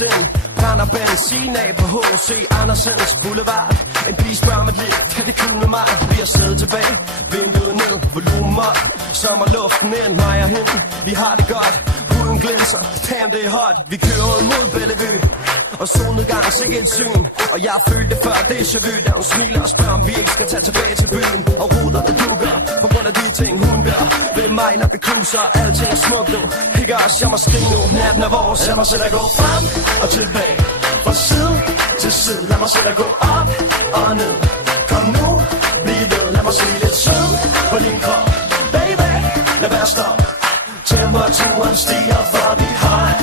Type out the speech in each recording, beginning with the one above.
sind. Brænder benzin af på H.C. Andersens Boulevard. En pige spørger mit liv, kan det kunne mig? Vi har siddet tilbage, vinduet ned, volumen op. Sommerluften ind, mig og hende, vi har det godt. Huden glinser, damn det er hot. Vi kører ud mod Bellevue, og solnedgang sikkert et syn. Og jeg følte før déjà vu, da hun smiler og spørger, om vi ikke skal tage tilbage til byen. Og ruder der dukker, på grund af de ting hun gør ved mig, når vi cruiser. Alting er smukt nu, ikke også, jeg må skrive nu. Natten er vores, lad mig selv at gå frem og tilbage, fra side til side. Lad mig selv at gå op og ned. Kom nu, bliv ved, lad mig se lidt sød på din krop. Baby, lad være stop. Temperaturen stiger, for vi high.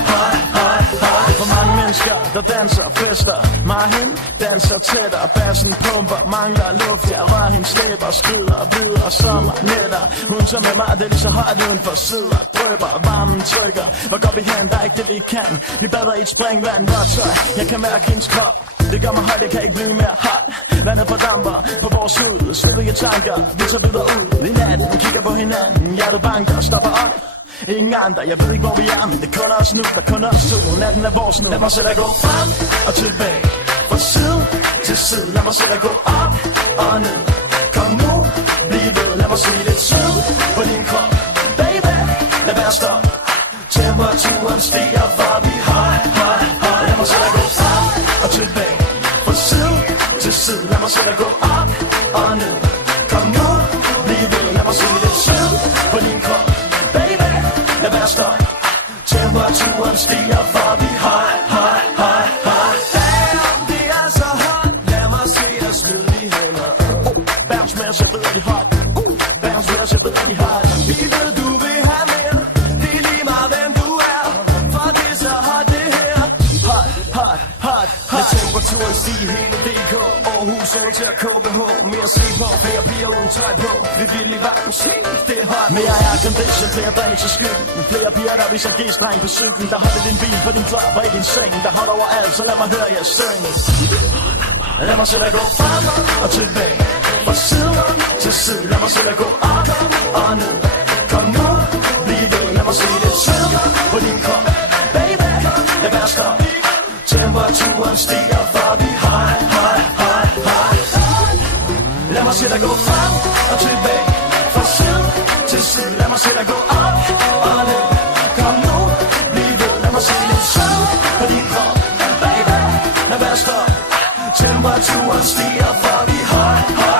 For mange mennesker, der danser og fester. Mig og hende danser tættere, bassen pumper, mangler luft. Jeg rører hendes læber, skrider og bider, sommer nætter. Hun som er mig, det er lige så højt uden for sider. Drøber, varmen trykker, hvor går vi hen, der er ikke det vi kan. Vi bader i et springvand, vådt tøj, jeg kan mærke hendes krop. Det gør mig højt, det kan ikke blive mere højt. Vandet fordamper på vores hud, svedige tanker, vi tager videre ud. I natten, kigger på hinanden, hjertet banker, stopper op. Ingen andre, jeg ved ikke hvor vi er, men det kun os nu, der kun os to. Natten er vores nu. Lad mig selv at gå frem og tilbage, fra side til side. Lad mig selv at gå op og ned. Kom nu, bliv ved, lad mig se lidt sød på din krop. Baby, lad være stop. Temperaturen stiger, for vi high. Lad mig selv at gå frem og tilbage, fra side til side. Lad mig selv at gå op og ned. Kom nu, bliv ved, lad mig se lidt sød på din krop. Lad være stop. Temperaturen stiger, for vi high. Damn, det er så hot. Lad mig se dig smide de hænder. Bounce med os, jeg ved, at de hot. Bounce med os, jeg ved, at de hot. Vi ved, du vil have mere. Det er lige meget, hvem du er. For det er så hot, det her. Hot. Med temperaturen stiger hele DK. Aarhus over til at KBH. Mere se på, flere piger uden tøj på. Vi vil i varmen, det er hot. Mere aircondition, flere drinks og skyld. Flere piger, der viser G-streng på cyklen. Der holder din bil på din klap og i din seng. Der holder overalt, så lad mig høre jer synge. Lad mig selv at gå frem og tilbage, fra side til side. Lad mig selv at gå op og ned. Kom nu, bliv ved, lad mig se lidt sød på din krop. Baby, lad være stop. Temperaturen stiger, for vi high. Lad mig selv at gå frem og tilbage, fra side til side. Lad mig selv at gå op og ned. Kom nu, bliv ved, lad mig se lidt sød på din krop. Baby, lad være stop. Temperaturen stiger, for vi high.